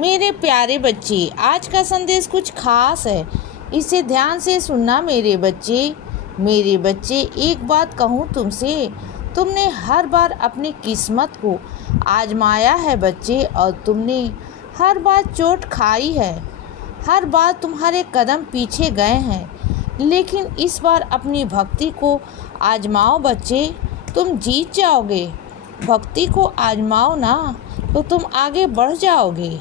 मेरे प्यारे बच्चे, आज का संदेश कुछ खास है। इसे ध्यान से सुनना मेरे बच्चे। मेरे बच्चे, एक बात कहूँ तुमसे, तुमने हर बार अपनी किस्मत को आजमाया है बच्चे, और तुमने हर बार चोट खाई है। हर बार तुम्हारे कदम पीछे गए हैं, लेकिन इस बार अपनी भक्ति को आजमाओ बच्चे, तुम जीत जाओगे। भक्ति को आजमाओ ना तो तुम आगे बढ़ जाओगे।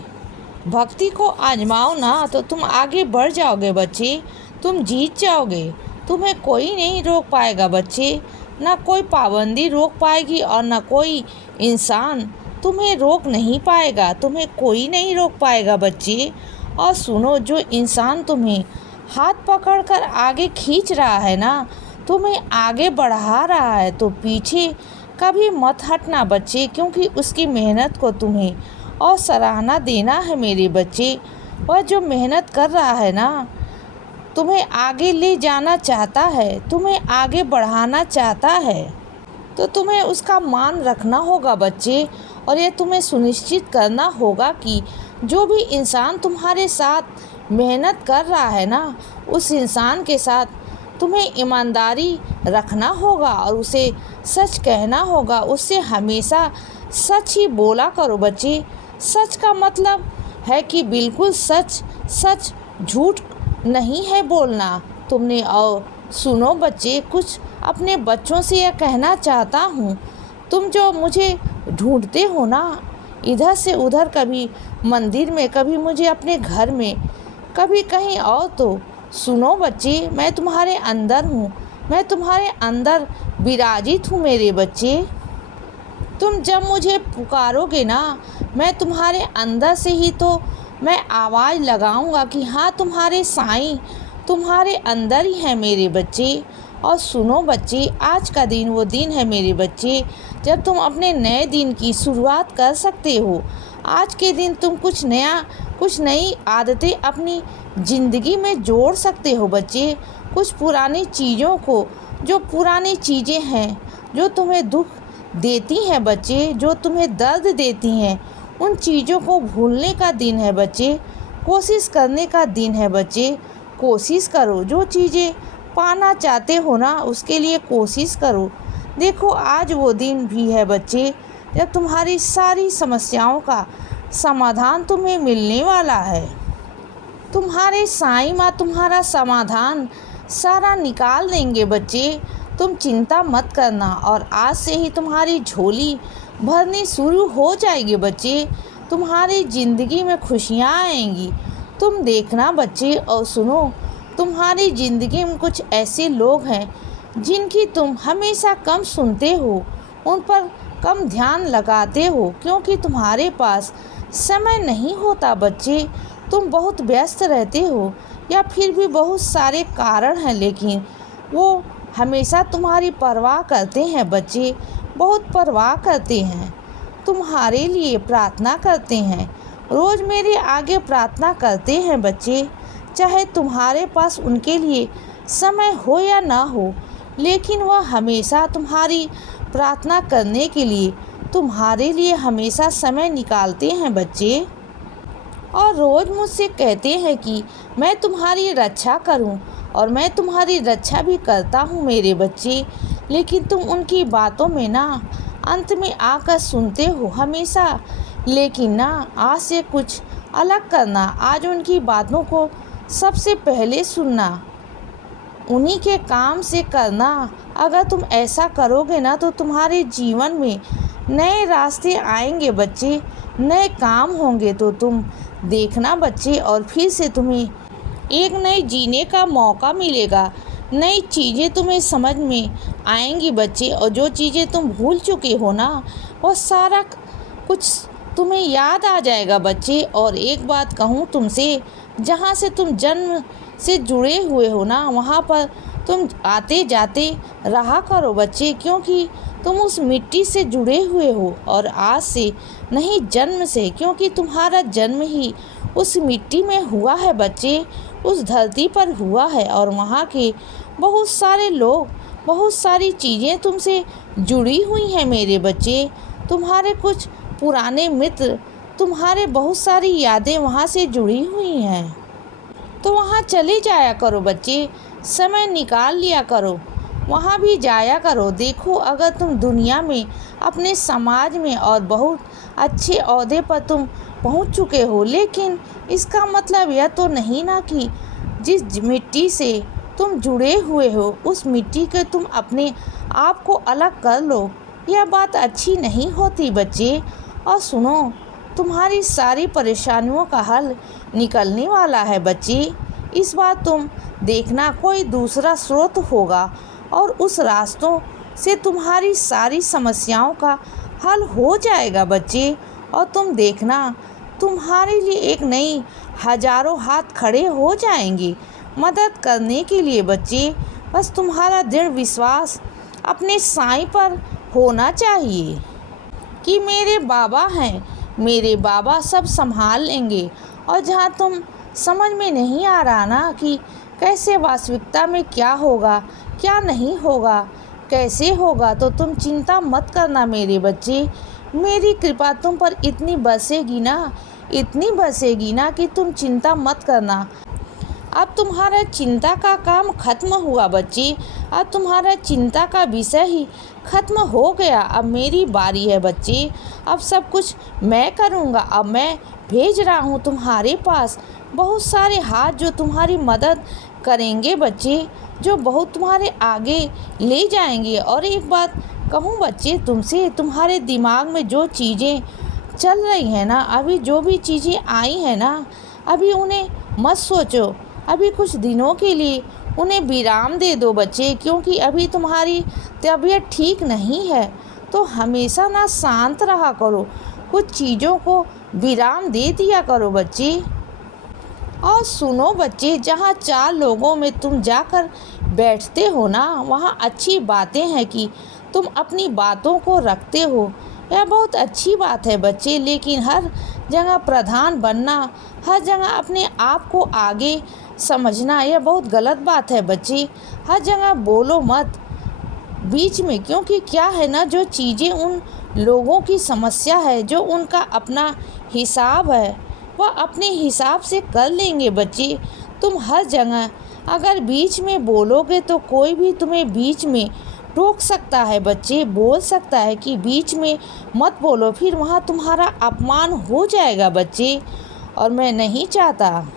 भक्ति को आजमाओ ना तो तुम आगे बढ़ जाओगे बच्चे, तुम जीत जाओगे। तुम्हें कोई नहीं रोक पाएगा बच्चे, ना कोई पाबंदी रोक पाएगी और ना कोई इंसान तुम्हें रोक नहीं पाएगा। तुम्हें कोई नहीं रोक पाएगा बच्चे। और सुनो, जो इंसान तुम्हें हाथ पकड़कर आगे खींच रहा है ना, तुम्हें आगे बढ़ा रहा है, तो पीछे कभी मत हटना बच्चे, क्योंकि उसकी मेहनत को तुम्हें और सराहना देना है मेरे बच्चे। वह जो मेहनत कर रहा है ना, तुम्हें आगे ले जाना चाहता है, तुम्हें आगे बढ़ाना चाहता है, तो तुम्हें उसका मान रखना होगा बच्चे। और ये तुम्हें सुनिश्चित करना होगा कि जो भी इंसान तुम्हारे साथ मेहनत कर रहा है ना, उस इंसान के साथ तुम्हें ईमानदारी रखना होगा और उसे सच कहना होगा। उससे हमेशा सच ही बोला करो बच्चे। सच का मतलब है कि बिल्कुल सच, सच झूठ नहीं है बोलना तुमने। और सुनो बच्चे, कुछ अपने बच्चों से यह कहना चाहता हूँ। तुम जो मुझे ढूंढते हो ना, इधर से उधर, कभी मंदिर में, कभी मुझे अपने घर में, कभी कहीं और, तो सुनो बच्चे, मैं तुम्हारे अंदर हूँ, मैं तुम्हारे अंदर विराजित हूँ मेरे बच्चे। तुम जब मुझे पुकारोगे ना, मैं तुम्हारे अंदर से ही तो मैं आवाज़ लगाऊंगा कि हाँ, तुम्हारे साईं तुम्हारे अंदर ही है मेरे बच्चे। और सुनो बच्चे, आज का दिन वो दिन है मेरे बच्चे जब तुम अपने नए दिन की शुरुआत कर सकते हो। आज के दिन तुम कुछ नया, कुछ नई आदतें अपनी ज़िंदगी में जोड़ सकते हो बच्चे। कुछ पुरानी चीज़ों को, जो पुरानी चीज़ें हैं जो तुम्हें दुख देती हैं बच्चे, जो तुम्हें दर्द देती हैं, उन चीज़ों को भूलने का दिन है बच्चे। कोशिश करने का दिन है बच्चे। कोशिश करो, जो चीज़ें पाना चाहते हो ना, उसके लिए कोशिश करो। देखो, आज वो दिन भी है बच्चे जब तुम्हारी सारी समस्याओं का समाधान तुम्हें मिलने वाला है। तुम्हारे साईं माँ तुम्हारा समाधान सारा निकाल देंगे बच्चे। तुम चिंता मत करना, और आज से ही तुम्हारी झोली भरनी शुरू हो जाएगी बच्चे। तुम्हारी ज़िंदगी में खुशियाँ आएंगी, तुम देखना बच्चे। और सुनो, तुम्हारी ज़िंदगी में कुछ ऐसे लोग हैं जिनकी तुम हमेशा कम सुनते हो, उन पर कम ध्यान लगाते हो, क्योंकि तुम्हारे पास समय नहीं होता बच्चे। तुम बहुत व्यस्त रहते हो, या फिर भी बहुत सारे कारण हैं, लेकिन वो हमेशा तुम्हारी परवाह करते हैं बच्चे, बहुत परवाह करते हैं, तुम्हारे लिए प्रार्थना करते हैं, रोज़ मेरे आगे प्रार्थना करते हैं बच्चे। चाहे तुम्हारे पास उनके लिए समय हो या ना हो, लेकिन वह हमेशा तुम्हारी प्रार्थना करने के लिए, तुम्हारे लिए हमेशा समय निकालते हैं बच्चे। और रोज़ मुझसे कहते हैं कि मैं तुम्हारी रक्षा करूं, और मैं तुम्हारी रक्षा भी करता हूं मेरे बच्चे। लेकिन तुम उनकी बातों में ना अंत में आकर सुनते हो हमेशा, लेकिन ना आज से कुछ अलग करना। आज उनकी बातों को सबसे पहले सुनना, उन्हीं के काम से करना। अगर तुम ऐसा करोगे ना, तो तुम्हारे जीवन में नए रास्ते आएंगे बच्चे, नए काम होंगे, तो तुम देखना बच्चे। और फिर से तुम्हें एक नई जीने का मौका मिलेगा, नई चीज़ें तुम्हें समझ में आएंगी बच्चे। और जो चीज़ें तुम भूल चुके हो ना, वो सारा कुछ तुम्हें याद आ जाएगा बच्चे। और एक बात कहूँ तुमसे, जहाँ से तुम जन्म से जुड़े हुए हो ना, वहाँ पर तुम आते जाते रहा करो बच्चे, क्योंकि तुम उस मिट्टी से जुड़े हुए हो, और आज से नहीं, जन्म से, क्योंकि तुम्हारा जन्म ही उस मिट्टी में हुआ है बच्चे, उस धरती पर हुआ है। और वहाँ के बहुत सारे लोग, बहुत सारी चीज़ें तुमसे जुड़ी हुई हैं मेरे बच्चे। तुम्हारे कुछ पुराने मित्र तुम्हारे बहुत सारी यादें वहाँ से जुड़ी हुई हैं। तो वहाँ चले जाया करो बच्चे, समय निकाल लिया करो, वहाँ भी जाया करो। देखो, अगर तुम दुनिया में, अपने समाज में और बहुत अच्छे ओहदे पर तुम पहुँच चुके हो, लेकिन इसका मतलब यह तो नहीं ना कि जिस मिट्टी से तुम जुड़े हुए हो उस मिट्टी के तुम अपने आप को अलग कर लो। यह बात अच्छी नहीं होती बच्चे। और सुनो, तुम्हारी सारी परेशानियों का हल निकलने वाला है बच्चे। इस बार तुम देखना, कोई दूसरा स्रोत होगा और उस रास्तों से तुम्हारी सारी समस्याओं का हल हो जाएगा बच्चे। और तुम देखना, तुम्हारे लिए एक नई हजारों हाथ खड़े हो जाएंगे मदद करने के लिए बच्चे। बस तुम्हारा दृढ़ विश्वास अपने साईं पर होना चाहिए कि मेरे बाबा हैं, मेरे बाबा सब संभाल लेंगे। और जहाँ तुम समझ में नहीं आ रहा ना कि कैसे वास्तविकता में क्या होगा, क्या नहीं होगा, कैसे होगा, तो तुम चिंता मत करना मेरे बच्चे। मेरी कृपा तुम पर इतनी बरसेगी ना कि तुम चिंता मत करना। अब तुम्हारा चिंता का काम खत्म हुआ बच्चे। अब तुम्हारा चिंता का विषय ही खत्म हो गया। अब मेरी बारी है बच्चे। अब सब कुछ मैं करूँगा। अब मैं भेज रहा हूँ तुम्हारे पास बहुत सारे हाथ जो तुम्हारी मदद करेंगे बच्चे, जो बहुत तुम्हारे आगे ले जाएंगे। और एक बात कहूँ बच्चे तुमसे, तुम्हारे दिमाग में जो चीज़ें चल रही हैं ना, अभी जो भी चीज़ें आई हैं ना, अभी उन्हें मत सोचो। अभी कुछ दिनों के लिए उन्हें विराम दे दो बच्चे, क्योंकि अभी तुम्हारी तबीयत ठीक नहीं है। तो हमेशा ना शांत रहा करो, कुछ चीज़ों को विराम दे दिया करो बच्चे। और सुनो बच्चे, जहाँ 4 लोगों में तुम जाकर बैठते हो ना, वहाँ अच्छी बातें हैं कि तुम अपनी बातों को रखते हो। यह बहुत अच्छी बात है बच्चे, लेकिन हर जगह प्रधान बनना, हर जगह अपने आप को आगे समझना, यह बहुत गलत बात है बच्चे। हर जगह बोलो मत बीच में, क्योंकि क्या है ना, जो चीज़ें उन लोगों की समस्या है, जो उनका अपना हिसाब है, वह अपने हिसाब से कर लेंगे बच्चे। तुम हर जगह अगर बीच में बोलोगे तो कोई भी तुम्हें बीच में रोक सकता है बच्चे, बोल सकता है कि बीच में मत बोलो, फिर वहाँ तुम्हारा अपमान हो जाएगा बच्चे, और मैं नहीं चाहता।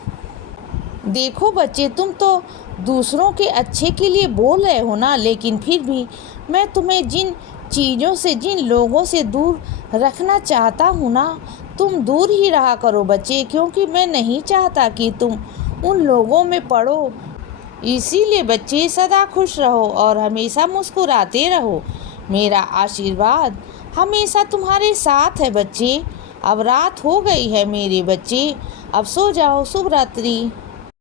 देखो बच्चे, तुम तो दूसरों के अच्छे के लिए बोल रहे हो ना, लेकिन फिर भी मैं तुम्हें जिन चीज़ों से, जिन लोगों से दूर रखना चाहता हूँ ना, तुम दूर ही रहा करो बच्चे, क्योंकि मैं नहीं चाहता कि तुम उन लोगों में पड़ो। इसीलिए बच्चे सदा खुश रहो और हमेशा मुस्कुराते रहो। मेरा आशीर्वाद हमेशा तुम्हारे साथ है बच्चे। अब रात हो गई है मेरे बच्चे, अब सो जाओ। शुभ रात्रि।